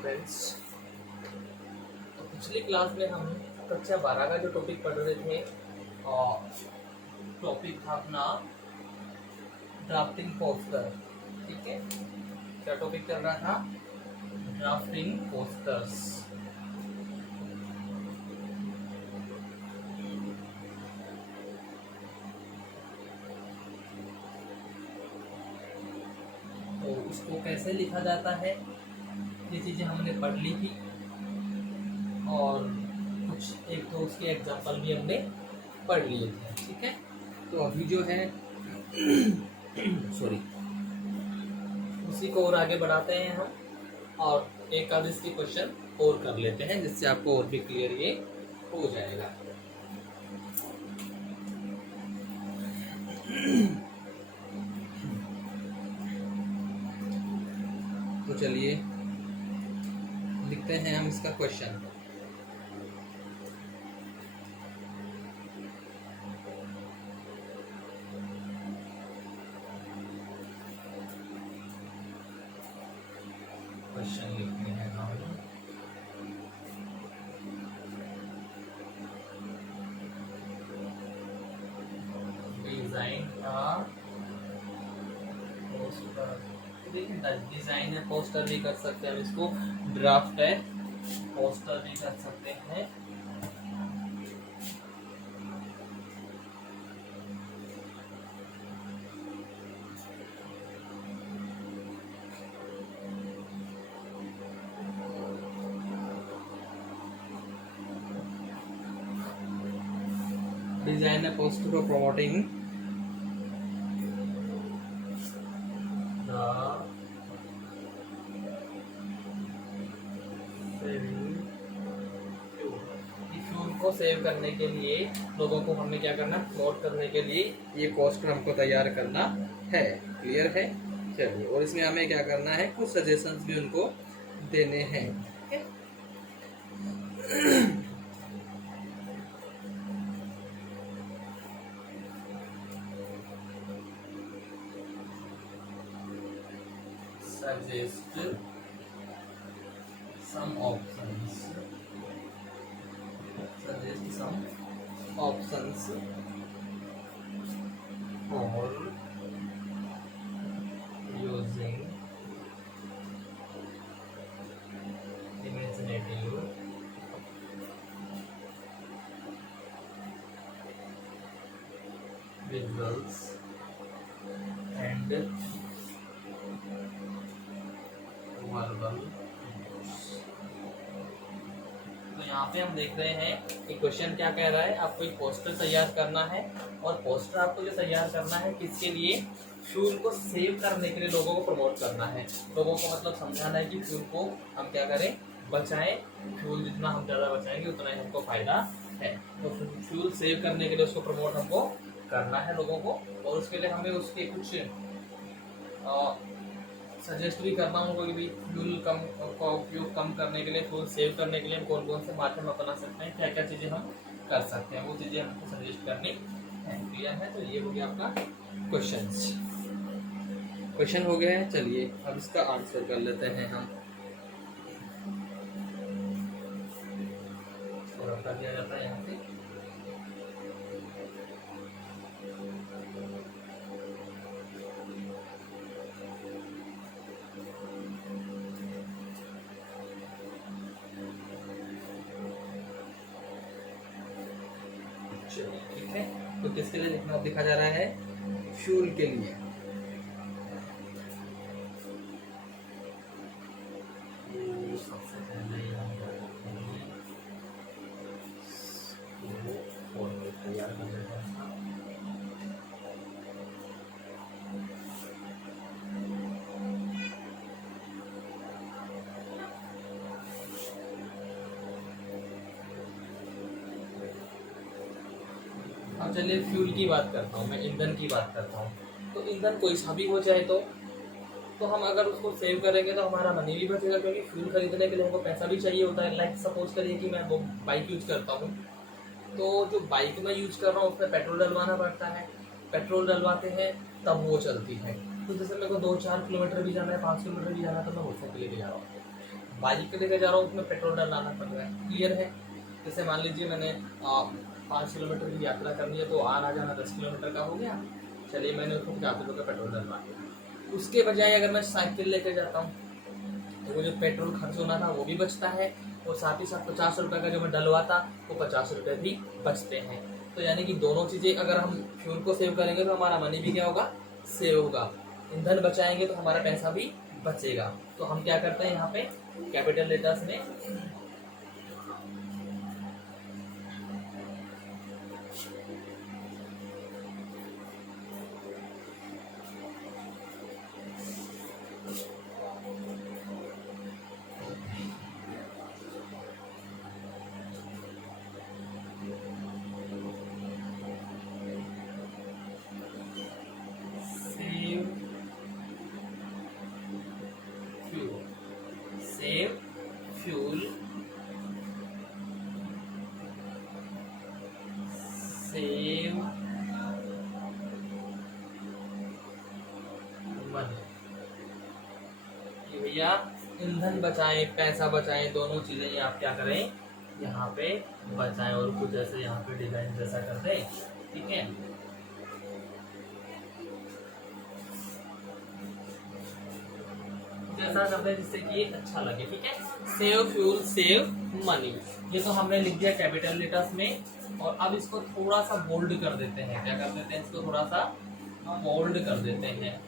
Students, तो पिछली class में हम कक्षा 12 का जो टॉपिक पढ़ रहे थे, और टॉपिक था अपना ड्राफ्टिंग पोस्टर। ठीक है, क्या टॉपिक चल रहा था? Drafting posters. तो उसको कैसे लिखा जाता है, ये चीज़ें हमने पढ़ ली थी, और कुछ एक तो उसके एग्जाम्पल भी हमने पढ़ लिए थे। ठीक है, तो अभी जो है सॉरी, उसी को और आगे बढ़ाते हैं हम, और एक आध इसकी क्वेश्चन और कर लेते हैं, जिससे आपको और भी क्लियर ये हो जाएगा। तो चलिए लिखते हैं हम इसका क्वेश्चन। क्वेश्चन लिखते हैं हम, डिजाइन का पोस्टर। देखिए, डिजाइन है, पोस्टर भी कर सकते हैं हम इसको, ड्राफ्ट है, पोस्टर भी कर सकते हैं। डिजाइन है पोस्टर फॉर प्रमोटिंग को सेव करने के लिए लोगों को हमें क्या करना, प्रमोट करने के लिए ये पोस्टर हमको तैयार करना है। क्लियर है? चलिए, और इसमें हमें क्या करना है, कुछ सजेशंस भी उनको देने हैं। Suggest some options. Suggest some options for using imaginative visuals and verbal. तो यहाँ पे हम देख रहे हैं कि क्वेश्चन क्या कह रहा है, आपको एक पोस्टर तैयार करना है, और पोस्टर आपको जो तैयार करना है किसके लिए? फ्यूल को सेव करने के लिए, लोगों को प्रमोट करना है, लोगों को मतलब समझाना है कि फ्यूल को हम क्या करें, बचाएं। फ्यूल जितना हम ज़्यादा बचाएंगे उतना ही हमको फायदा है। तो फ्यूल सेव करने के लिए उसको प्रमोट हमको करना है लोगों को, और उसके लिए हमें उसके कुछ सजेस्ट भी करना होगा कि भाई फ्यूल कम का उपयोग कम करने के लिए, फ्यूल सेव करने के लिए हम कौन कौन से माध्यम अपना सकते हैं, क्या क्या चीज़ें हम कर सकते हैं, वो चीज़ें हमको सजेस्ट करनी है। क्लियर है? तो ये हो गया आपका क्वेश्चन हो गया है। चलिए अब इसका आंसर कर लेते हैं हम। थोड़ा कर दिया जाता है यहाँ से। ठीक है, तो किसके लिए लिखा जा रहा है? फ्यूल के लिए। सबसे पहले तैयार कर लेते हैं। अब चलिए फ्यूल की बात करता हूँ, मैं ईंधन की बात करता हूँ। तो ईंधन कोई सा भी हो चाहे, तो हम अगर उसको सेव करेंगे तो हमारा मनी भी बचेगा, क्योंकि फ्यूल खरीदने के लिए हमको पैसा भी चाहिए होता है। लाइक सपोज करिए कि मैं वो बाइक यूज करता हूँ, तो जो बाइक में यूज कर रहा हूँ उसमें पेट्रोल डलवाना पड़ता है, पेट्रोल डलवाते हैं तब वो चलती है। तो जैसे मेरे को 2-4 किलोमीटर भी जाना है, 5 किलोमीटर भी जाना है, तो मैं मोटरसाइकिल लेके जा रहा हूँ। बाइक पे लेकर जा रहा हूँ उसमें पेट्रोल डलाना पड़ रहा है। क्लियर है? जैसे मान लीजिए मैंने 5 किलोमीटर की यात्रा करनी है तो आना जाना 10 किलोमीटर का हो गया, चलिए मैंने उसको 50 रुपये का पेट्रोल डलवा दिया। उसके बजाय अगर मैं साइकिल लेकर जाता हूँ तो वो जो पेट्रोल खर्च होना था वो भी बचता है, और साथ ही साथ 50 रुपये का जो मैं डलवाता वो 50 रुपये भी बचते हैं। तो यानी कि दोनों चीज़ें अगर हम फ्यूल को सेव करेंगे तो हमारा मनी भी क्या होगा, सेव होगा। ईंधन बचाएंगे तो हमारा पैसा भी बचेगा। तो हम क्या करते हैं यहाँ पे कैपिटल लेटर्स में सेव फ्यूल सेव मनी। कि भैया ईंधन बचाएं पैसा बचाएं, दोनों चीजें ये आप क्या करें यहाँ पे बचाएं, और कुछ ऐसे यहाँ पे डिजाइन जैसा कर दें। ठीक है, ऐसा करते हैं जिससे कि अच्छा लगे। ठीक है, सेव फ्यूल सेव मनी, ये तो हमने लिख दिया कैपिटल लेटर्स में। और अब इसको थोड़ा सा बोल्ड कर देते हैं। क्या कर देते हैं, इसको थोड़ा सा बोल्ड कर देते हैं।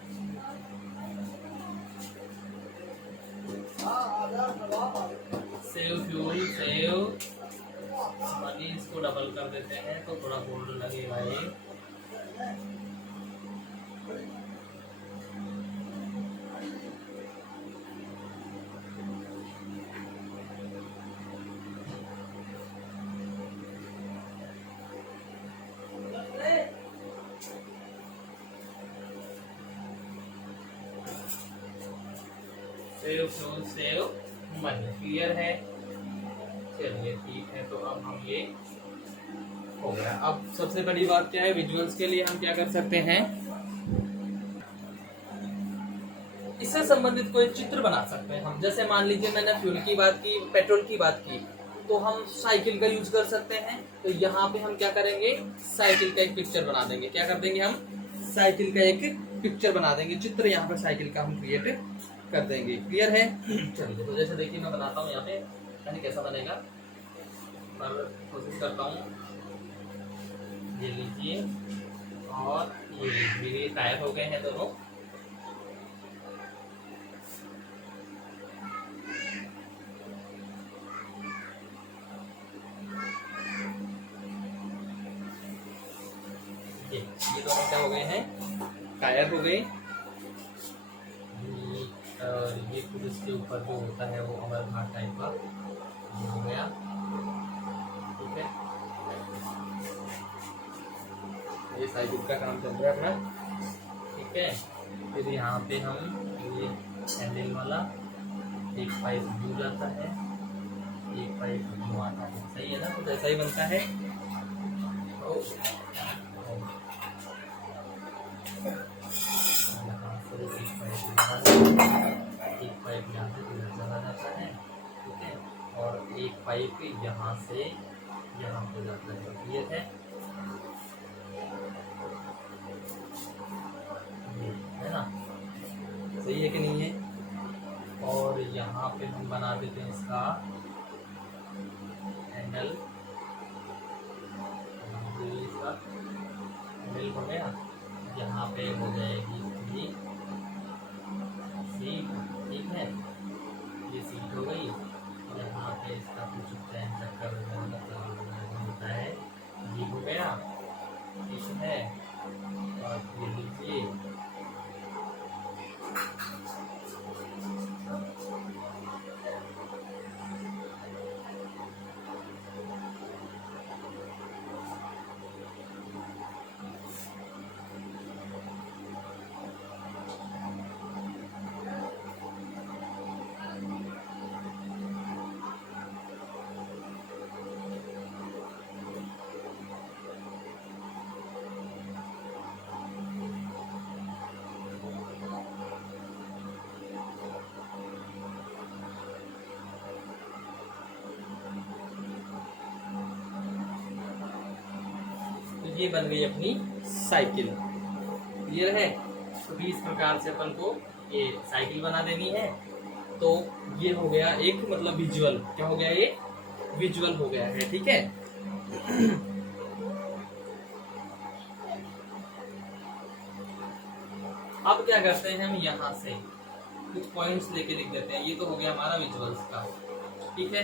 सेव फ्यूल सेव मनी, इसको डबल कर देते हैं तो थोड़ा बोल्ड लगेगा ये। Save fuel save money, clear है? चलिए ठीक है, तो अब हम ये हो गया। अब सबसे बड़ी बात क्या है, विजुअल्स के लिए हम क्या कर सकते हैं, इससे संबंधित कोई चित्र बना सकते हैं हम। जैसे मान लीजिए मैंने फ्यूल की बात की, पेट्रोल की बात की, तो हम साइकिल का यूज कर सकते हैं। तो यहाँ पे हम क्या करेंगे, साइकिल का एक पिक्चर बना देंगे। क्या कर देंगे हम, साइकिल का एक पिक्चर बना देंगे, चित्र यहाँ पर साइकिल का हम क्रिएट कर देंगे। क्लियर है? चलिए, तो जैसे देखिए मैं बनाता हूँ यहाँ पे, यानी कैसा बनेगा, पर कोशिश करता हूँ। ये लीजिए और ये लीजिए, ये टायर हो गए हैं दोनों। ये दोनों क्या हो गए हैं, टायर हो गए। और ये कुछ इसके ऊपर जो होता है वो अमर घाट टाइप का हो गया। ठीक है, ये साइकिल का काम चल रहा है अपना। ठीक है, फिर यहाँ पे हम ये हैंडल वाला एक पाइप घूम जाता है, एक पाइप घुमाता है। सही है ना? कुछ ऐसा ही बनता है। तो एक पाइप यहाँ से इधर चला जाता है। ठीक है, और एक पाइप यहाँ से यहाँ हो जाता है। ये है ना? सही है कि नहीं है? और यहाँ पे हम बना देते हैं इसका हैंडल। इसका हैंडल हो गया, यहाँ पे हो जाएगी सीट। ठीक है, ये सीट हो गई। यहाँ पे इसका कुछ चैन चक्कर होता है, ये हो गया। ठीक है, और ये लीजिए ये बन गई अपनी साइकिल। क्लियर है? तो भी इस प्रकार से अपन को ये साइकिल बना देनी है। तो ये हो गया एक मतलब विजुअल, क्या हो गया, ये विजुअल हो गया है। ठीक है। अब क्या करते हैं हम, यहाँ से कुछ पॉइंट्स लेके लिख देते हैं। ये तो हो गया हमारा विजुअल्स का। ठीक है।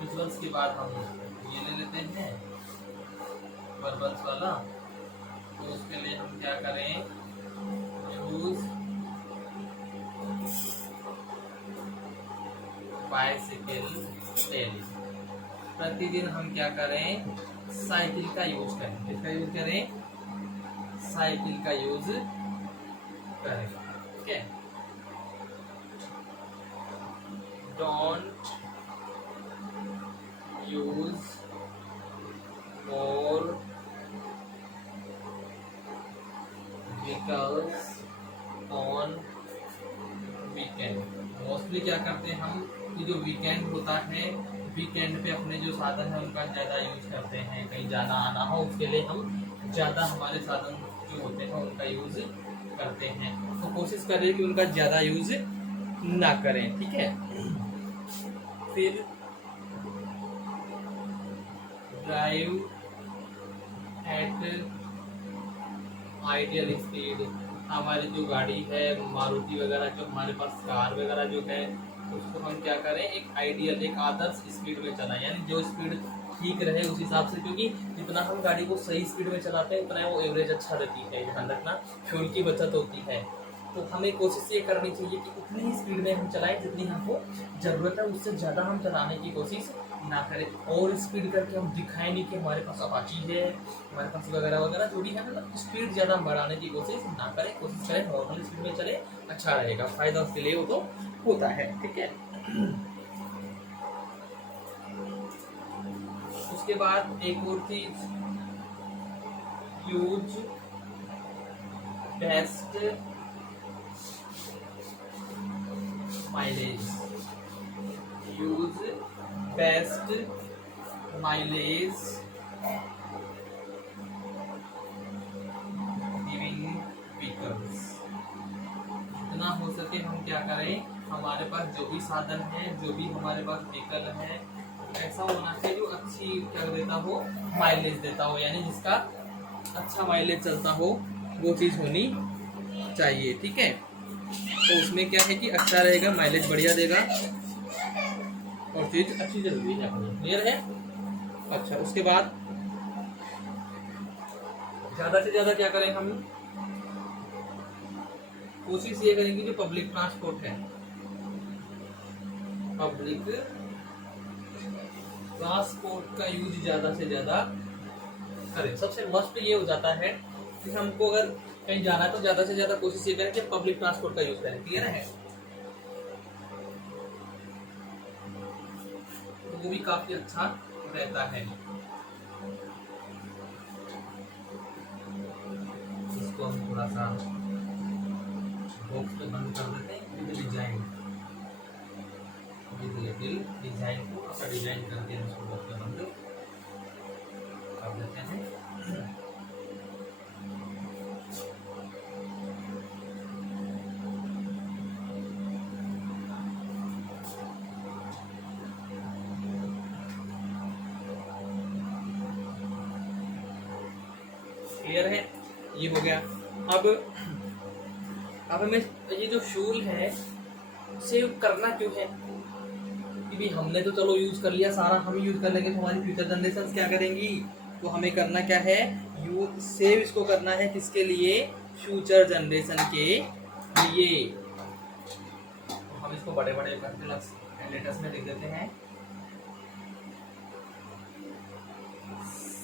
विजुअल्स के बाद हम ये ले लेते हैं वर्बल्स वाला। तो उसके लिए हम क्या करें, यूज बाइसिकल डेली। प्रतिदिन हम क्या करें, साइकिल का यूज करें। किसका यूज करें, साइकिल का यूज करें। ठीक है। Don't use more vehicles on weekend. Mostly क्या करते हैं हम कि जो वीकेंड होता है, वीकेंड पे अपने जो साधन है उनका ज़्यादा यूज करते हैं। कहीं जाना आना हो उसके लिए हम ज़्यादा हमारे साधन जो होते हैं उनका यूज करते हैं। तो कोशिश करें कि उनका ज़्यादा यूज ना करें। ठीक है। फिर ड्राइव एट आइडियल स्पीड। हमारी जो गाड़ी है मारुति वगैरह, जो हमारे पास कार वगैरह जो है, उसको हम क्या करें, एक आइडियल, एक आदर्श स्पीड में चलाएं। यानी जो स्पीड ठीक रहे उस हिसाब से, क्योंकि जितना हम गाड़ी को सही स्पीड में चलाते हैं उतना वो एवरेज अच्छा रहती है। ध्यान रखना, फ्यूल की बचत होती है। तो हमें कोशिश ये करनी चाहिए कि उतनी ही स्पीड में हम चलाएं जितनी हमको ज़रूरत है, उससे ज़्यादा हम चलाने की कोशिश ना करें। और स्पीड करके हम दिखाएं नहीं कि हमारे पास अपाची है, हमारे पास वगैरह वगैरह जो भी है, मतलब स्पीड ज़्यादा हम बढ़ाने की कोशिश ना करें। कोशिश करें नॉर्मल स्पीड में चले, अच्छा रहेगा, फायदा उसके लिए वो तो होता है। ठीक है। उसके बाद एक और चीज, use best mileage. Use best mileage giving vehicles. जितना हो सके हम क्या करें, हमारे पास जो भी साधन है, जो भी हमारे पास व्हीकल है, ऐसा होना चाहिए जो अच्छी क्या देता हो, माइलेज देता हो। यानी जिसका अच्छा माइलेज चलता हो वो चीज़ होनी चाहिए। ठीक है। तो उसमें क्या है कि अच्छा रहेगा, माइलेज बढ़िया देगा और चीज़ अच्छी जरूरी है। क्लियर है? अच्छा, उसके बाद ज़्यादा से ज़्यादा क्या करें हम, कोशिश ये करेंगे जो पब्लिक ट्रांसपोर्ट है, पब्लिक ट्रांसपोर्ट का यूज ज़्यादा से ज़्यादा करें। सबसे मस्त ये हो जाता है कि हमको अगर कहीं जाना है तो ज़्यादा से ज़्यादा कोशिश ये करें कि पब्लिक ट्रांसपोर्ट का यूज करें। क्लियर है? तो वो भी काफ़ी अच्छा रहता है। इसको हम थोड़ा सा बॉक्स पे बंद कर देते हैं। डिजाइन डिजाइन को अपना डिजाइन करके इसको बॉक्स पे बंद कर देते हैं। क्लियर है? ये हो गया। अब हमें ये जो फ्यूल है सेव करना क्यों है, कि हमने तो चलो यूज कर लिया, सारा हम यूज कर लेंगे तो हमारी फ्यूचर जनरेशन क्या करेंगी। तो हमें करना क्या है, सेव इसको करना है किसके लिए, फ्यूचर जनरेशन के लिए। तो हम इसको बड़े बड़े लेटर्स में लिख देते हैं,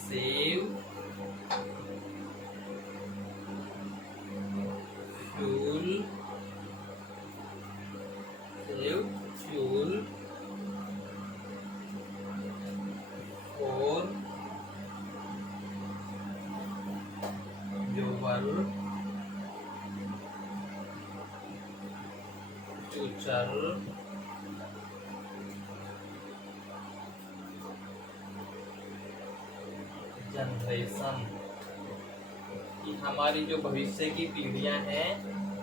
save fuel, save fuel for your future generation, कि हमारी जो भविष्य की पीढ़ियां हैं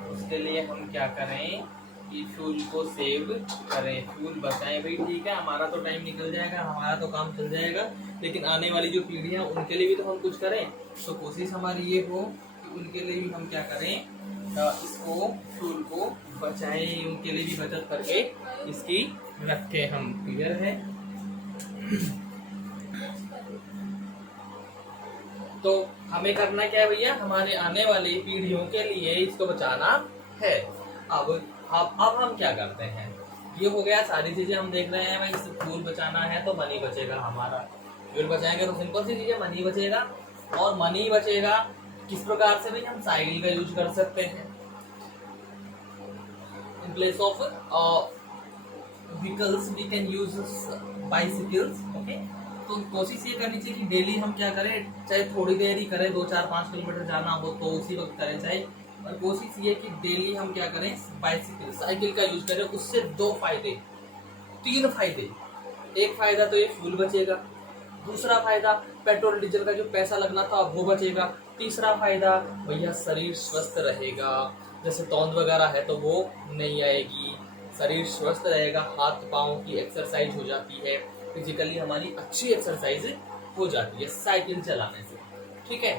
उसके लिए हम क्या करें कि फ्यूल को सेव करें, फ्यूल बचाएं। भाई ठीक है, हमारा तो टाइम निकल जाएगा, हमारा तो काम चल जाएगा, लेकिन आने वाली जो पीढ़ियां उनके लिए भी तो हम कुछ करें। तो कोशिश हमारी ये हो कि उनके लिए भी हम क्या करें, इसको फ्यूल को बचाएं, उनके लिए भी बचत करके इसकी रखें हम। क्लियर है? तो हमें करना क्या है भैया, हमारे आने वाली पीढ़ियों के लिए इसको बचाना है। अब हम क्या करते हैं, ये हो गया सारी चीजें हम देख रहे हैं। भाई फ्यूल बचाना है तो मनी बचेगा हमारा, फ्यूल बचाएंगे तो सिंपल सी चीजें, मनी बचेगा। और मनी बचेगा किस प्रकार से भाई, हम साइकिल का यूज कर सकते हैं in place of vehicles, we can use bicycles. Okay, तो कोशिश ये करनी चाहिए कि डेली हम क्या करें, चाहे थोड़ी देर ही करें, 2-4-5 किलोमीटर जाना हो तो उसी वक्त करें, चाहे, और कोशिश ये कि डेली हम क्या करें, बाइसिकल, साइकिल का यूज करें। उससे 2 फायदे, 3 फायदे। एक फायदा तो ये फ्यूल बचेगा, दूसरा फायदा पेट्रोल डीजल का जो पैसा लगना था वो बचेगा, तीसरा फायदा भैया शरीर स्वस्थ रहेगा, जैसे तौंद वगैरह है तो वो नहीं आएगी, शरीर स्वस्थ रहेगा, हाथ पाँव की एक्सरसाइज हो जाती है, फिजिकली हमारी अच्छी एक्सरसाइज हो जाती है साइकिल चलाने से। ठीक है,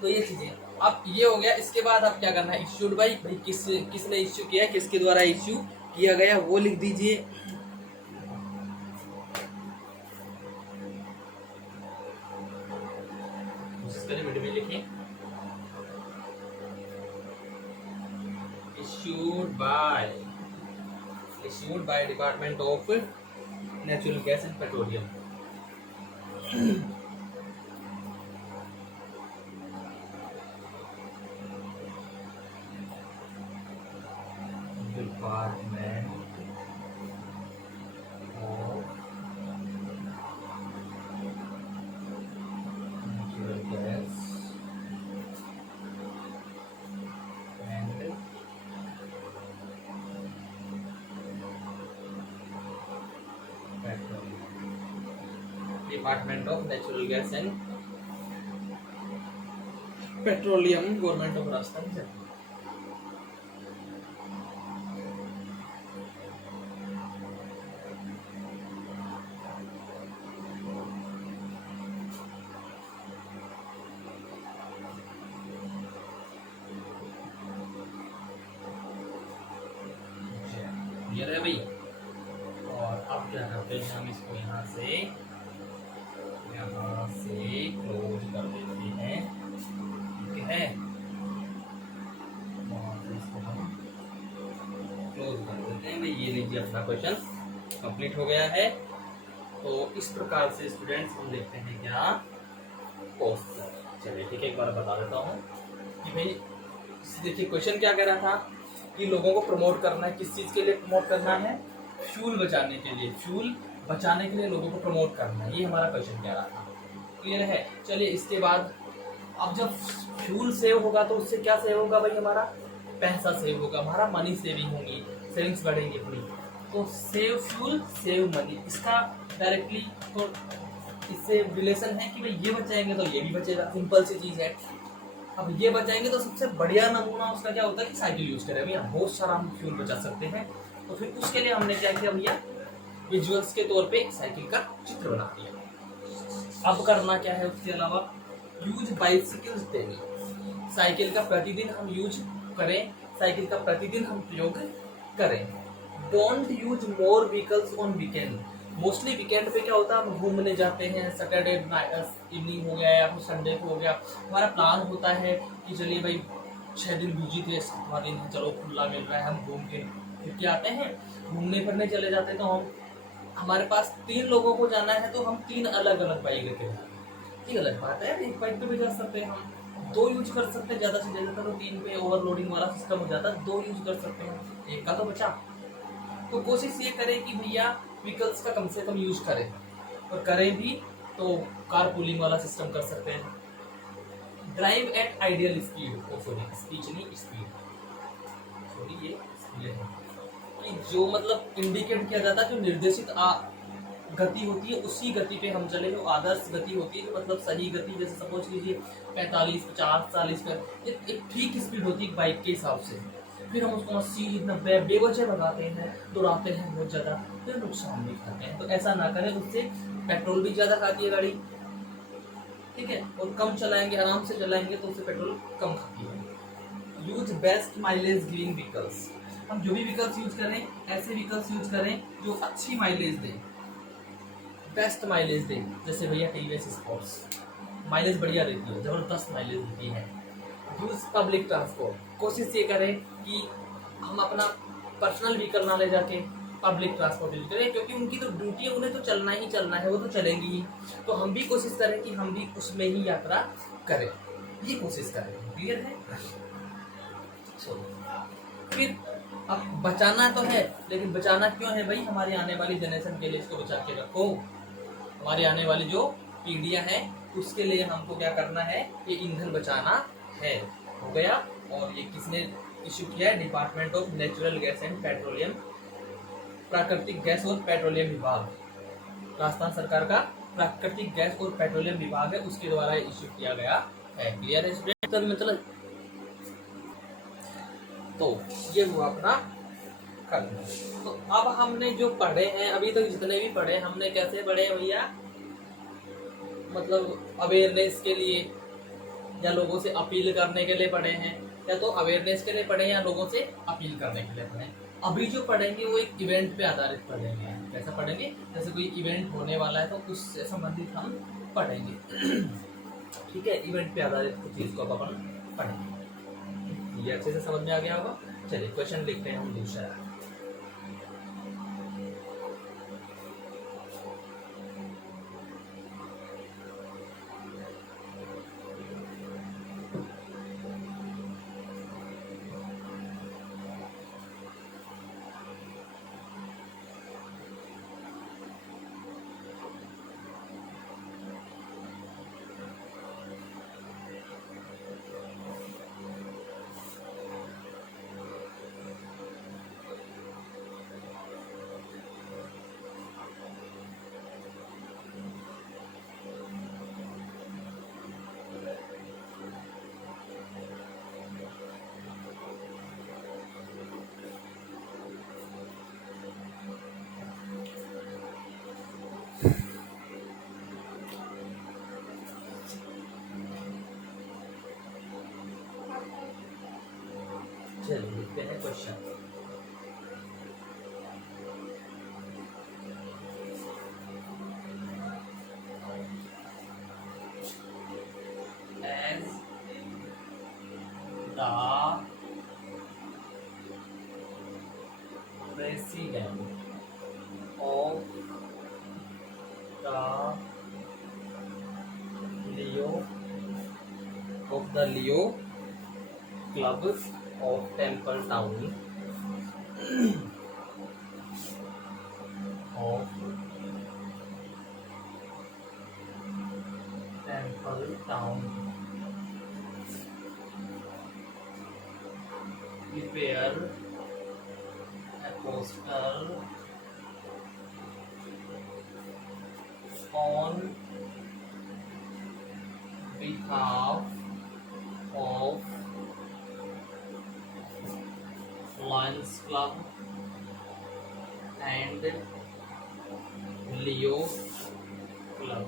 तो ये चीजें, अब ये हो गया। इसके बाद अब क्या करना है, इश्यूड बाई, भाई किसने इश्यू किया, किसके द्वारा इश्यू किया गया वो लिख दीजिए। में लिखिए issued by department of natural gas and petroleum. Department of natural gas department of natural gas and petroleum, government of Rajasthan. Clear है भाई? और अब क्या करते हैं, हम इसको यहाँ से क्लोज कर देते हैं। ठीक है, इसको हम क्लोज कर देते हैं भाई। ये लीजिए, अपना क्वेश्चन कंप्लीट हो गया है। तो इस प्रकार से स्टूडेंट्स हम देखते हैं क्या पोस्टर। चलिए ठीक है, एक बार बता देता हूँ कि भाई देखिए क्वेश्चन क्या कह रहा था कि लोगों को प्रमोट करना है, किस चीज के लिए प्रमोट करना है, फ्यूल बचाने के लिए, फ्यूल बचाने के लिए लोगों को प्रमोट करना है, ये हमारा क्वेश्चन कह रहा था। क्लियर है? चलिए इसके बाद अब जब फ्यूल सेव होगा तो उससे क्या सेव होगा भाई, हमारा पैसा सेव होगा, हमारा मनी सेविंग होगी, सेविंग्स बढ़ेंगी अपनी। तो सेव फ्यूल सेव मनी, इसका डायरेक्टली तो इससे रिलेशन है कि भाई ये बचाएंगे तो ये भी बचेगा, सिंपल सी चीज है। अब ये बचाएंगे तो सबसे बढ़िया नमूना उसका क्या होता है कि साइकिल यूज करें भैया, बहुत सारा हम फ्यूल बचा सकते हैं। तो फिर उसके लिए हमने क्या किया भैया, विजुअल्स के तौर पे साइकिल का चित्र बना दिया। अब करना क्या है उसके अलावा, यूज बाइसिकल्स डेली, साइकिल का प्रतिदिन हम यूज करें, साइकिल का प्रतिदिन हम प्रयोग करें। Don't use more vehicles on weekend, mostly weekend पे क्या होता है हम घूमने जाते हैं, सैटरडे इवनिंग हो गया या फिर संडे को हो गया, हमारा प्लान होता है कि चलिए भाई 6 दिन बिजी थे, 7वां दिन है, चलो खुला मिल रहा है, हम घूम के फिर के आते हैं, घूमने फिरने चले जाते हैं। तो हमारे पास 3 लोगों को जाना है तो हम 3 अलग अलग बाइक लेते हैं, ये गलत बात है। एक बाइक पे भी जा सकते हैं हम, 2 यूज कर सकते हैं, ज़्यादा से ज़्यादा तो 3 पे ओवरलोडिंग वाला सिस्टम हो जाता है, 2 यूज कर सकते हैं, एक का तो बचा। तो कोशिश ये करें कि भैया व्हीकल्स का कम से कम यूज करें, और करें भी तो कार पूलिंग वाला सिस्टम कर सकते हैं। Drive eight ideal speed, sorry speech नहीं स्पीड, सॉरी ये स्पीड है कि जो मतलब इंडिकेट किया जाता है, जो निर्देशित गति होती है उसी गति पे हम चले। जो आदर्श गति होती है, मतलब सही गति, जैसे सपोज कीजिए 45, 50, 40 पर एक ठीक स्पीड होती है बाइक के हिसाब से। फिर हम उसको 80, 90 बेवजह भगाते हैं, दौड़ाते हैं बहुत ज़्यादा, फिर नुकसान भी खाते हैं। तो ऐसा ना करें, उससे पेट्रोल भी ज़्यादा खाती है गाड़ी, ठीक है, और कम चलाएंगे, आराम से चलाएंगे तो उससे पेट्रोल कम खाती है। Use best mileage giving vehicles. हम जो भी व्हीकल्स यूज करें, ऐसे व्हीकल्स यूज करें जो अच्छी माइलेज दें, बेस्ट माइलेज दें। जैसे भैया टीवीएस स्पोर्ट्स माइलेज बढ़िया देती है, जबरदस्त माइलेज देती है। यूज पब्लिक ट्रांसपोर्ट, कोशिश ये करें कि हम अपना पर्सनल व्हीकल ना ले जाके पब्लिक ट्रांसपोर्ट यूज करें, क्योंकि उनकी तो ड्यूटी है, उन्हें तो चलना ही चलना है, वो तो चलेंगी ही। तो हम भी कोशिश करें कि हम भी उसमें ही यात्रा करें, ये कोशिश करें। क्लियर है? फिर अब बचाना तो है, लेकिन बचाना क्यों है भाई? हमारी आने वाली जनरेशन के लिए इसको बचा के रखो। हमारी आने वाली जो पीढ़ियां हैं उसके लिए हमको क्या करना है? ये ईंधन बचाना है। हो गया। और ये किसने इशू किया है? Department of natural gas and petroleum, प्राकृतिक गैस और पेट्रोलियम विभाग, राजस्थान सरकार का प्राकृतिक गैस और पेट्रोलियम विभाग है, उसके द्वारा इशू किया गया है। क्लियर है स्टूडेंट? मतलब तो ये हुआ अपना करना। तो अब हमने जो पढ़े हैं अभी तक, जितने भी पढ़े हमने कैसे पढ़े भैया? मतलब अवेयरनेस के लिए या लोगों से अपील करने के लिए पढ़े हैं, या तो अवेयरनेस के लिए पढ़े या लोगों से अपील करने के लिए पढ़े। अभी जो पढ़ेंगे वो एक इवेंट पे आधारित पढ़ेंगे। कैसा पढ़ेंगे? जैसे कोई इवेंट होने वाला है तो उससे संबंधित हम पढ़ेंगे। ठीक है, इवेंट पे आधारित चीज को अब अपन पढ़ेंगे। ये अच्छे से समझ में आ गया होगा। चलिए क्वेश्चन लिखते हैं हम दूसरा। चलिए लिखते हैं question. As the president of the Leo club of Temple Town of Temple Town prepare a poster on behalf of Lions Club and Leo club.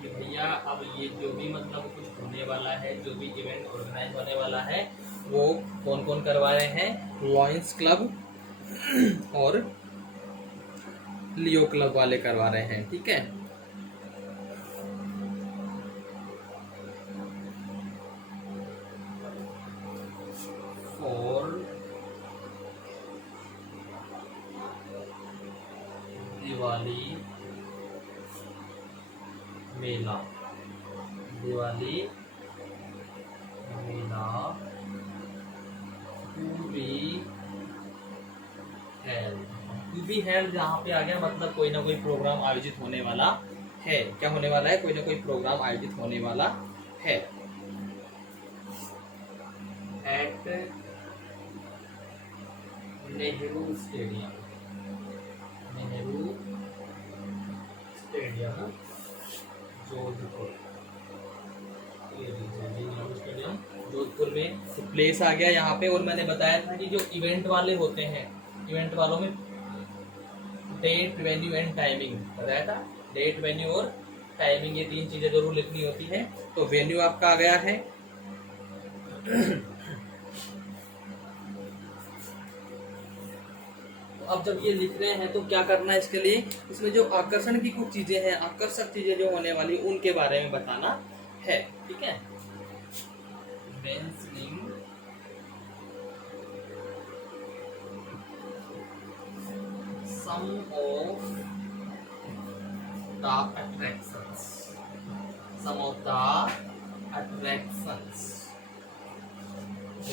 कि भैया अब ये जो भी मतलब कुछ होने वाला है, जो भी इवेंट ऑर्गेनाइज होने वाला है, वो कौन कौन करवा रहे हैं? लॉयंस क्लब और लियो क्लब वाले करवा रहे हैं। ठीक है, और दिवाली मेला, दिवाली मेला टू बी हेल्ड जहाँ पे आ गया मतलब कोई ना कोई प्रोग्राम आयोजित होने वाला है। क्या होने वाला है? कोई ना कोई प्रोग्राम आयोजित होने वाला है। At Nehru stadium, Nehru stadium Jodhpur, ये लीजिए जी नेहरू स्टेडियम जोधपुर में प्लेस आ गया यहाँ पे। और मैंने बताया था कि जो इवेंट वाले होते हैं, इवेंट वालों में डेट, वेन्यू एंड टाइमिंग बताया था। डेट, वेन्यू और टाइमिंग, ये 3 चीजें जरूर लिखनी होती है। तो वेन्यू आपका आ गया है। अब जब ये लिख रहे हैं तो क्या करना है इसके लिए, इसमें जो आकर्षण की कुछ चीजें हैं, आकर्षक चीजें जो होने वाली, उनके बारे में बताना है। ठीक है, mentioning some of the attractions, some of the attractions,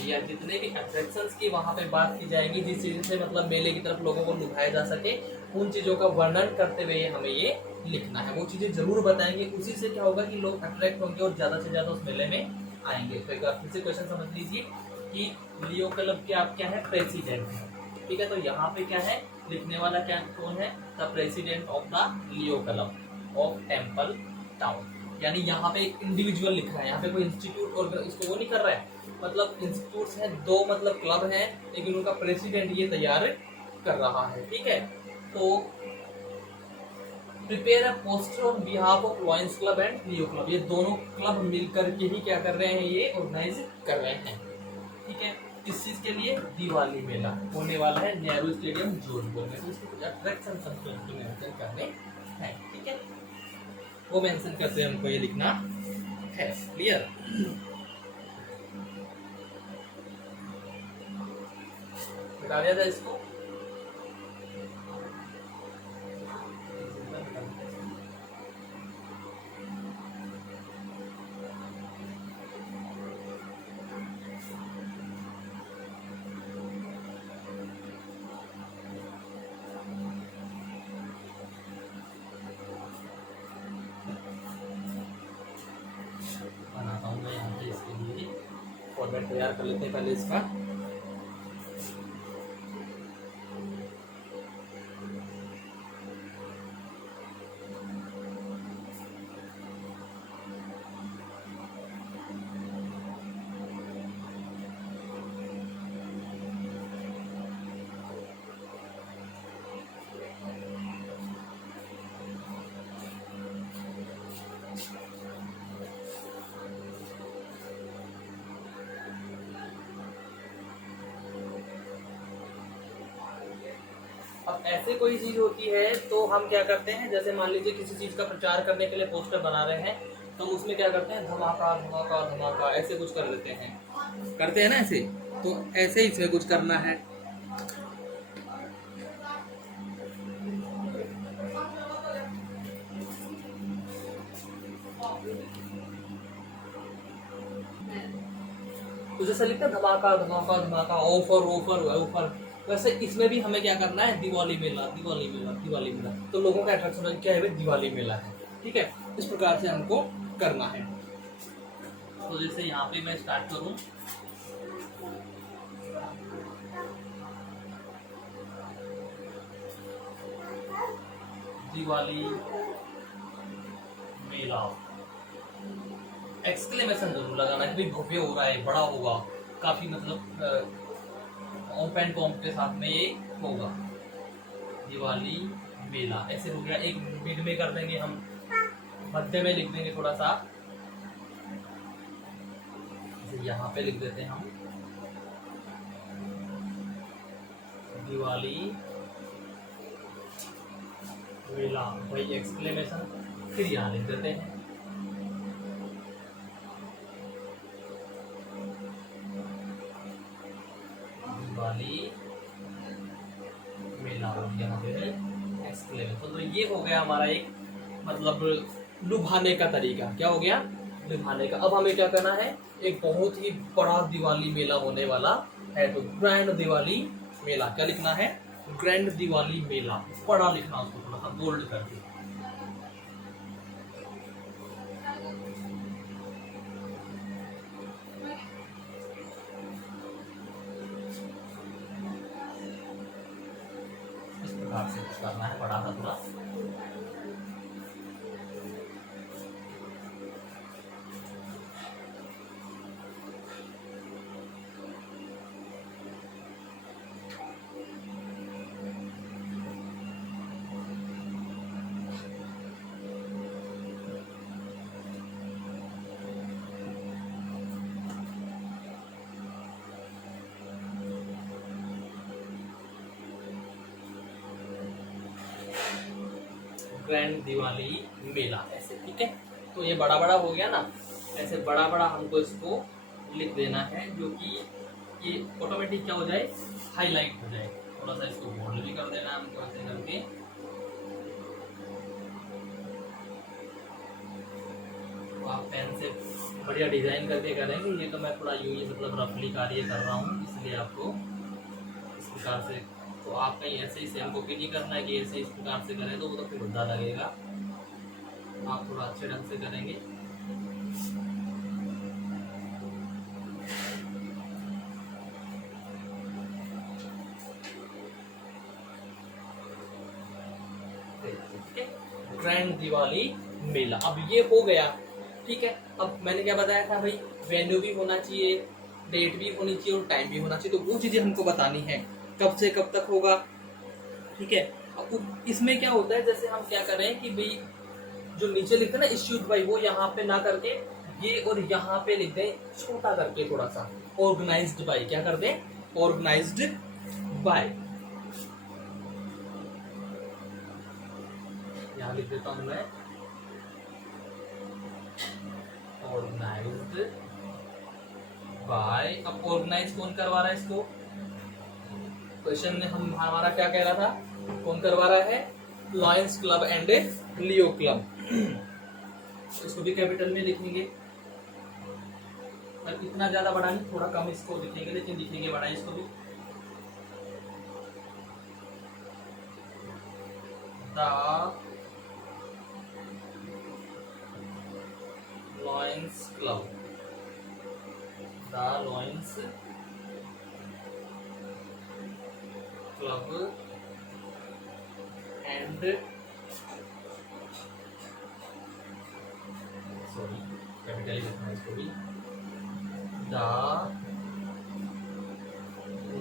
या जितने भी अट्रैक्शंस की वहां पे बात की जाएगी, जिस चीज से मतलब मेले की तरफ लोगों को लुभाया जा सके, उन चीजों का वर्णन करते हुए हमें ये लिखना है। वो चीजें जरूर बताएंगे, उसी से क्या होगा कि लोग अट्रैक्ट होंगे और ज्यादा से ज्यादा उस मेले में आएंगे। तो एक बार फिर से क्वेश्चन समझ लीजिए कि लियो क्लब के आप क्या है, प्रेसिडेंट है। ठीक है, तो यहाँ पे क्या है, लिखने वाला क्या कौन है, the president of the Leo club of temple town. यानी यहाँ पे एक इंडिविजुअल लिख रहा है, यहाँ पे कोई इंस्टीट्यूट और इसको वो नहीं कर रहा है। मतलब इंस्टीट्यूट्स हैं 2, मतलब क्लब हैं, लेकिन उनका प्रेसिडेंट ये तैयार कर रहा है। ठीक है, तो prepare a poster on behalf of lions club and Leo club, ये दोनों क्लब मिलकर के ही क्या कर रहे हैं, ये ऑर्गेनाइज कर रहे हैं। ठीक है, किस चीज के लिए, दिवाली मेला होने वाला है नेहरू स्टेडियम जोधपुर में। तो इसके कुछ अट्रैक्शन मेंशन करने हैं। ठीक है, वो मेंशन करते हैं, हमको ये लिखना है। क्लियर, बता दिया था इसको। बनाता हूँ मैं यहाँ पे इसके लिए फॉर्मेट तैयार कर लेते हैं पहले इसका। अब ऐसे कोई चीज होती है तो हम क्या करते हैं, जैसे मान लीजिए किसी चीज का प्रचार करने के लिए पोस्टर बना रहे हैं, तो हम उसमें क्या करते हैं, धमाका धमाका धमाका ऐसे कुछ कर लेते हैं, करते हैं ना ऐसे। तो ऐसे ही इसमें कुछ करना है। तो जैसे लिखते हैं धमाका धमाका धमाका, ऑफर ऑफर ऑफर, वैसे इसमें भी हमें क्या करना है, दिवाली मेला दिवाली मेला दिवाली मेला। तो लोगों का अट्रैक्शन क्या है भाई, दिवाली मेला है। ठीक है, इस प्रकार से हमको करना है। तो जैसे यहाँ पे मैं स्टार्ट करूँ, दिवाली मेला, एक्सक्लेमेशन जरूर लगाना कि भाई भव्य हो रहा है, बड़ा होगा, काफी मतलब ओपन कॉम्प के साथ में ये होगा। दिवाली मेला ऐसे हो गया। एक मिड में कर देंगे हम, मध्य में लिख देंगे थोड़ा सा, जैसे यहाँ पे लिख देते हैं हम दिवाली मेला, वही एक्सक्लेमेशन, फिर यहाँ लिख देते हैं दिवाली मेला, यहाँ पे एक्सक्लेमेशन। तो ये हो गया हमारा एक मतलब लुभाने का तरीका। क्या हो गया, लुभाने का। अब हमें क्या करना है, एक बहुत ही बड़ा दिवाली मेला होने वाला है, तो ग्रैंड दिवाली मेला, क्या लिखना है, ग्रैंड दिवाली मेला, बड़ा लिखना, उसको थोड़ा सा बोल्ड करके। इस प्रकार से करना है, बड़ा सा थोड़ा। ग्रैंड दिवाली मेला, ऐसे, ठीक है। तो ये बड़ा बड़ा हो गया ना, ऐसे बड़ा बड़ा हमको इसको लिख देना है, जो कि ये ऑटोमेटिक क्या हो जाए, हाईलाइट हो जाए। थोड़ा सा इसको बोल्ड भी कर देना हमको ऐसे करके। तो आप पेन से बढ़िया डिजाइन करके करेंगे। ये तो मैं थोड़ा यूं ही मतलब रफली कार्य कर रहा हूँ, इसलिए आपको इस प्रकार से, तो आप कहीं ऐसे ही सेम कॉपी नहीं करना है कि ऐसे इस प्रकार से करें तो वो तो फिर मुद्दा लगेगा। आप थोड़ा अच्छे ढंग से करेंगे। ग्रैंड दिवाली मेला, अब ये हो गया, ठीक है। अब मैंने क्या बताया था भाई, वेन्यू भी होना चाहिए, डेट भी होनी चाहिए और टाइम भी होना चाहिए। तो वो चीजें हमको बतानी है, कब से कब तक होगा, ठीक है। अब इसमें क्या होता है, जैसे हम क्या करें कि भाई जो नीचे लिखते हैं ना इश्यूड बाय, वो यहाँ पे ना करके ये और यहाँ पे लिख दें छोटा करके थोड़ा सा, ऑर्गेनाइज्ड बाय, क्या कर दें, ऑर्गेनाइज्ड बाय। यहाँ लिख देता हूं मैं ऑर्गेनाइज्ड बाय। अब ऑर्गेनाइज कौन करवा रहा है इसको, क्वेश्चन में हम हमारा क्या कह रहा था, कौन करवा रहा है, lions club and Leo club. इसको भी कैपिटल में लिखेंगे, पर इतना ज्यादा बड़ा नहीं, थोड़ा कम इसको लिखेंगे, लेकिन लिखेंगे बड़ा इसको भी। The lions club, the lions club and, sorry capital लिखना है इसको भी, द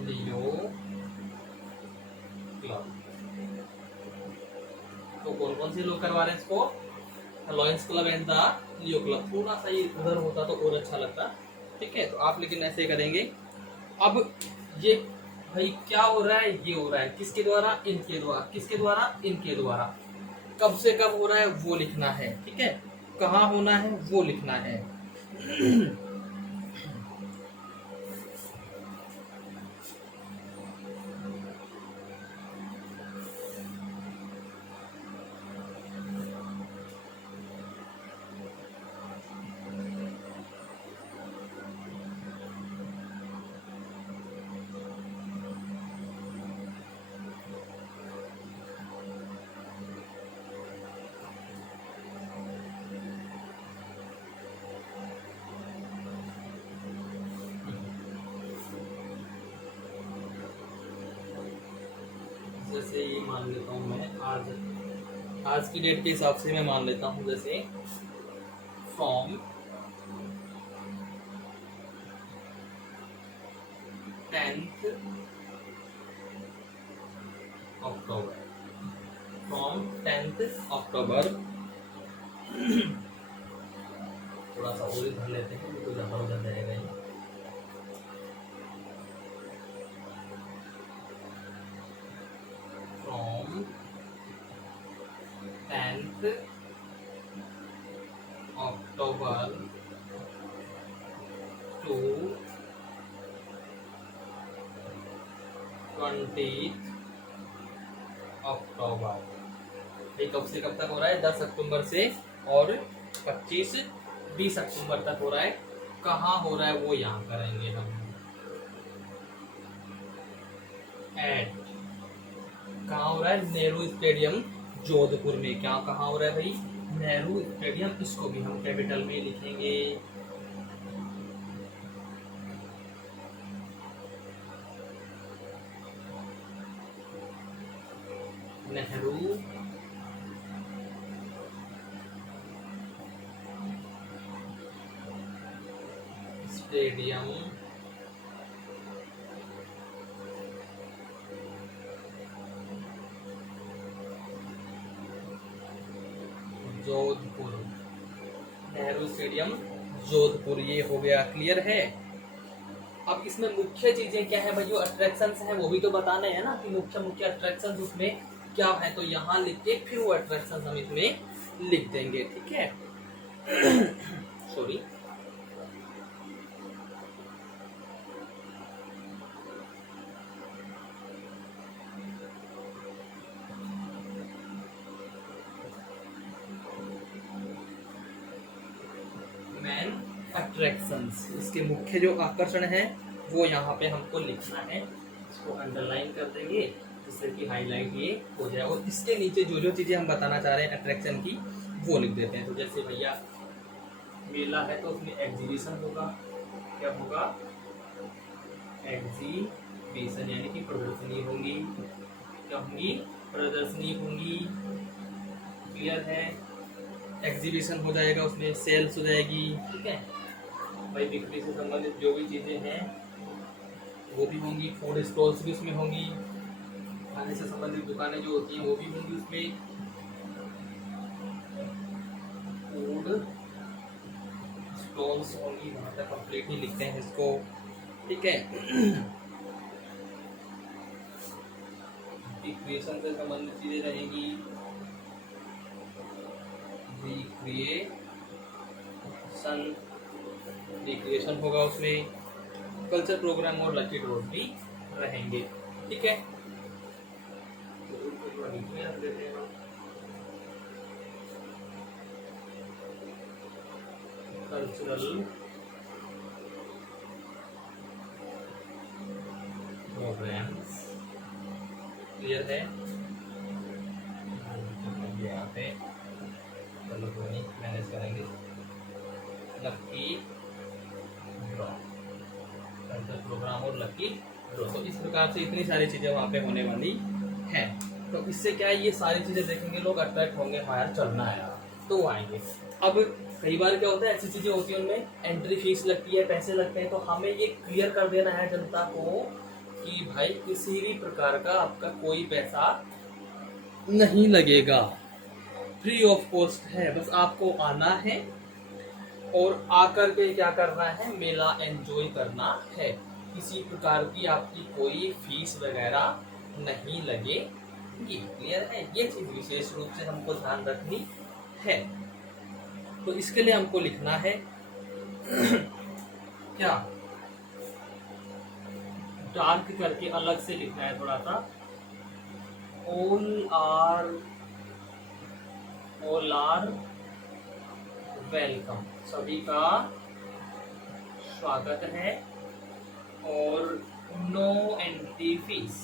लियो क्लब। तो कौन कौन से लोग करवा रहे हैं इसको, lions club and the Leo club. थोड़ा सा ये उधर होता तो और अच्छा लगता, ठीक है। तो आप लेकिन ऐसे करेंगे। अब ये भाई क्या हो रहा है, ये हो रहा है किसके द्वारा, इनके द्वारा, किसके द्वारा, इनके द्वारा। कब से कब हो रहा है वो लिखना है, ठीक है। कहाँ होना है वो लिखना है। जैसे ये मान लेता हूँ मैं, आज की डेट के हिसाब से मैं मान लेता हूँ, जैसे from 10th October, from 10th अक्टूबर। थोड़ा सा और ही भर लेते हैं, तो ज़्यादा हो जाएगा ये। From 10th October to 20th October. ये कब से कब तक हो रहा है, 10 अक्टूबर से और 20 अक्टूबर तक हो रहा है। कहाँ हो रहा है वो यहाँ करेंगे हम, एट, कहाँ हो रहा है, नेहरू स्टेडियम जोधपुर में। क्या कहाँ हो रहा है भाई, नेहरू स्टेडियम। इसको भी हम कैपिटल में लिखेंगे। Nehru stadium Jodhpur, Nehru stadium Jodhpur. ये हो गया, क्लियर है। अब इसमें मुख्य चीजें क्या है भाई, जो अट्रैक्शंस हैं वो भी तो बताने हैं ना, कि मुख्य मुख्य अट्रैक्शंस उसमें क्या है, तो यहाँ लिख के फिर वो अट्रैक्शन हम इसमें लिख देंगे, ठीक है। सॉरी, मैन अट्रैक्शंस, इसके मुख्य जो आकर्षण है वो यहाँ पे हमको लिखना है। इसको अंडरलाइन कर देंगे जिससे कि हाईलाइट ये हो जाए, और इसके नीचे जो जो चीजें हम बताना चाह रहे हैं अट्रैक्शन की वो लिख देते हैं। तो जैसे भैया मेला है तो उसमें एग्जीबिशन होगा, क्या होगा, एग्जीबिशन यानी कि प्रदर्शनी होंगी, क्या होंगी, प्रदर्शनी होंगी, क्लियर है। एग्जीबिशन हो जाएगा, उसमें सेल्स हो जाएगी, ठीक है भाई। बिक्री से संबंधित जो भी चीजें हैं वो भी होंगी, फूड स्टॉल्स भी उसमें होंगी, खाने से संबंधित दुकानें जो होती हैं वो भी होंगी उसमें, फूड स्टॉल्स होंगी, वहाँ तक कंप्लीट ही लिखते हैं इसको, ठीक है। रिक्रिएशन से संबंधित चीजें रहेंगी, रिक्रिएशन होगा उसमें, कल्चर प्रोग्राम और लकी ड्रॉ भी रहेंगे, ठीक है। कल्चरल प्रोग्राम्स, क्लियर है। यहाँ पे चलो कोई नहीं, मैनेज करेंगे। लकी ड्रॉ, कल्चर प्रोग्राम और लकी ड्रॉ, तो इस प्रकार से इतनी सारी चीजें वहाँ पे होने वाली हैं। तो इससे क्या है, ये सारी चीजें देखेंगे लोग, अट्रैक्ट होंगे, हाँ यार चलना है यार, तो वो आएंगे। अब कई बार क्या होता है, ऐसी चीजें होती है उनमें एंट्री फीस लगती है, पैसे लगते हैं, तो हमें ये क्लियर कर देना है जनता को कि भाई किसी भी प्रकार का आपका कोई पैसा नहीं लगेगा, फ्री ऑफ कॉस्ट है, बस आपको आना है और आकर के क्या करना है, मेला एंजॉय करना है। किसी प्रकार की आपकी कोई फीस वगैरह नहीं लगेगी, क्लियर है। ये चीज विशेष रूप से हमको ध्यान रखनी है। तो इसके लिए हमको लिखना है क्या, डार्क करके अलग से लिखना है थोड़ा सा, ऑल आर वेलकम, सभी का स्वागत है, और no entry fees,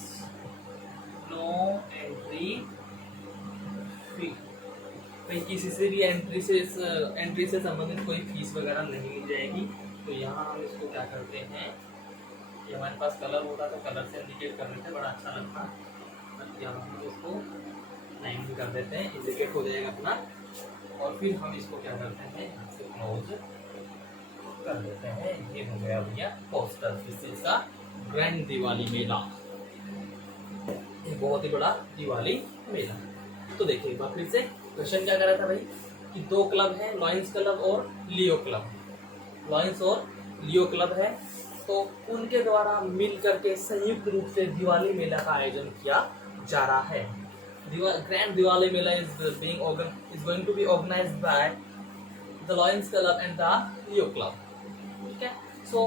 no entry fee, कहीं किसी से भी एंट्री से संबंधित कोई फीस वगैरह नहीं ली जाएगी। तो यहाँ हम इसको क्या करते हैं, ये हमारे पास कलर होता तो कलर से इंडिकेट कर देते, बड़ा अच्छा लगता। यहाँ हम इसको लाइन भी कर देते हैं, इंडिकेट हो जाएगा अपना, और फिर हम इसको क्या करते हैं, इससे क्लोज कर देते हैं। ये हो गया भैया पोस्टर, इसका ग्रैंड दिवाली मेला, बहुत ही बड़ा दिवाली मेला। तो देखिए बाकी से क्वेश्चन क्या कर रहा था भाई कि दो क्लब हैं, लॉयंस क्लब और लियो क्लब, लॉयंस और लियो क्लब है, तो उनके द्वारा मिल करके संयुक्त रूप से दिवाली मेला का आयोजन किया जा रहा है। Grand Diwali Mela is going to be organized by the Lions Club and the Leo Club, ठीक है। सो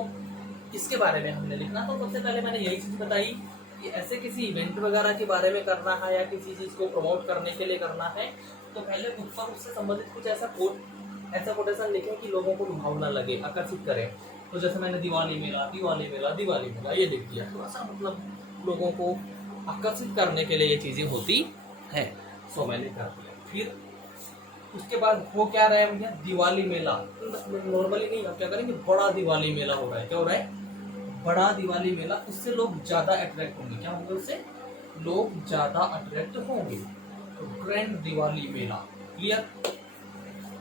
इसके बारे में हमने लिखना, तो सबसे पहले मैंने यही चीज बताई कि ऐसे किसी इवेंट वगैरह के बारे में करना है या किसी चीज को प्रमोट करने के लिए करना है, तो पहले ऊपर उससे संबंधित कुछ ऐसा कोटेशन लिखें कि लोगों को लुभावना लगे, आकर्षित करे। तो जैसे मैंने दिवाली मेला दिवाली मेला दिवाली मेला ये लिख दिया, थोड़ा सा मतलब लोगों को आकर्षित करने के लिए ये चीजें होती है। सो मैंने कर दिया। फिर उसके बाद वो क्या रहा है भैया, दिवाली मेला। नॉर्मली नहीं, हम क्या करेंगे, बड़ा दिवाली मेला हो रहा है, क्या हो रहा है, बड़ा दिवाली मेला, उससे लोग ज्यादा अट्रैक्ट होंगे, क्या होंगे, उससे लोग ज्यादा अट्रैक्ट होंगे। तो grand Diwali Mela, clear.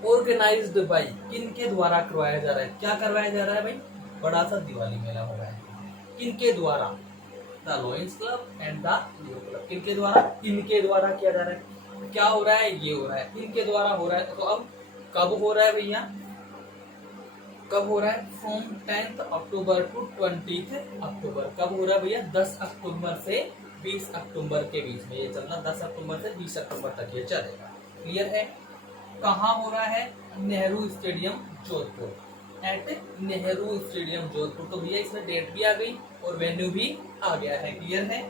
Organised by, किनके द्वारा करवाया जा रहा है, क्या करवाया जा रहा है भाई, बड़ा सा दिवाली मेला हो रहा है, किनके द्वारा, the lions club and the Leo club, किनके द्वारा, इनके द्वारा किया जा रहा है। क्या हो रहा है, ये हो रहा है, इनके द्वारा हो रहा है। तो अब कब हो रहा है भैया, कब हो रहा है, from 10th October to 20th अक्टूबर। कब हो रहा है भैया, 10 अक्टूबर से 20 अक्टूबर के बीच में ये चलना, 10 अक्टूबर से 20 अक्टूबर तक ये चलेगा। क्लियर है? कहाँ हो रहा है? Nehru stadium Jodhpur, at Nehru stadium Jodhpur. तो भैया इसमें डेट भी आ गई और वेन्यू भी आ गया है। क्लियर है?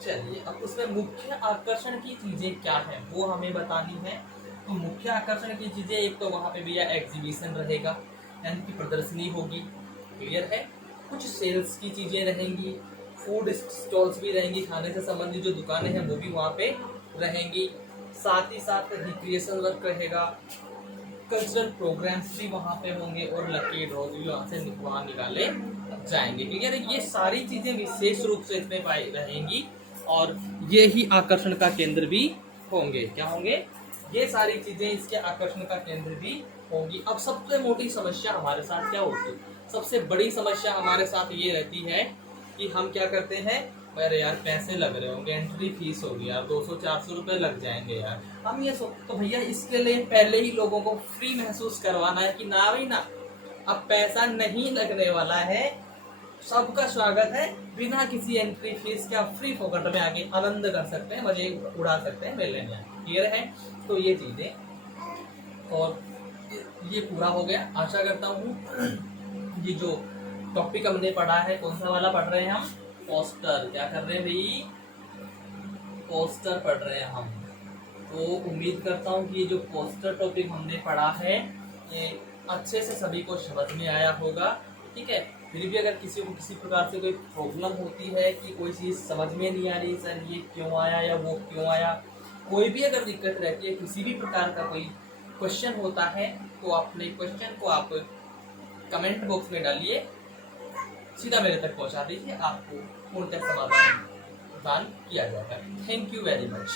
चलिए अब उसमें मुख्य आकर्षण की चीजें क्या है वो हमें बतानी है। तो मुख्य आकर्षण की चीजें, एक तो वहाँ पे भैया एग्जीबिशन रहेगा, यानी कि प्रदर्शनी होगी। क्लियर है? कुछ सेल्स की चीजें रहेंगी, फूड स्टॉल्स भी रहेंगी, खाने से संबंधित जो दुकानें हैं वो भी वहाँ पे रहेंगी। साथ ही साथ रिक्रिएशन वर्क रहेगा, कल्चरल प्रोग्राम्स भी वहाँ पे होंगे और लकी ड्रॉज भी वहाँ से वहाँ निकाले जाएंगे। क्लियर है? ये सारी चीजें विशेष रूप से इसमें पाई रहेंगी और ये ही आकर्षण का केंद्र भी होंगे। क्या होंगे? ये सारी चीजें इसके आकर्षण का केंद्र भी होंगी। अब सबसे मोटी समस्या हमारे साथ क्या होती है? सबसे बड़ी समस्या हमारे साथ ये रहती है कि हम क्या करते हैं, अरे यार पैसे लग रहे होंगे, एंट्री फीस होगी यार 200-400 रुपए लग जाएंगे यार। हम ये तो भैया इसके लिए पहले ही लोगों को फ्री महसूस करवाना है कि ना भाई ना, अब पैसा नहीं लगने वाला है, सबका स्वागत है, बिना किसी एंट्री फीस के आप फ्री फोकट में आके आनंद कर सकते हैं, मजे उड़ा सकते हैं मेले में। क्लियर है? तो ये चीजें और ये पूरा हो गया। आशा करता हूँ ये जो टॉपिक हमने पढ़ा है, कौन सा वाला पढ़ रहे हैं हम? पोस्टर। क्या कर रहे हैं भाई? पोस्टर पढ़ रहे हैं हम। तो उम्मीद करता हूँ कि ये जो पोस्टर टॉपिक हमने पढ़ा है ये अच्छे से सभी को समझ में आया होगा। ठीक है? फिर भी अगर किसी को किसी प्रकार से कोई प्रॉब्लम होती है कि कोई चीज़ समझ में नहीं आ रही, सर ये क्यों आया या वो क्यों आया, कोई भी अगर दिक्कत रहती है, किसी भी प्रकार का कोई क्वेश्चन होता है, तो अपने क्वेश्चन को आप कमेंट बॉक्स में डालिए, सीधा मेरे तक पहुंचा दीजिए, आपको पूर्णतः समाधान किया जाएगा। Thank you very much.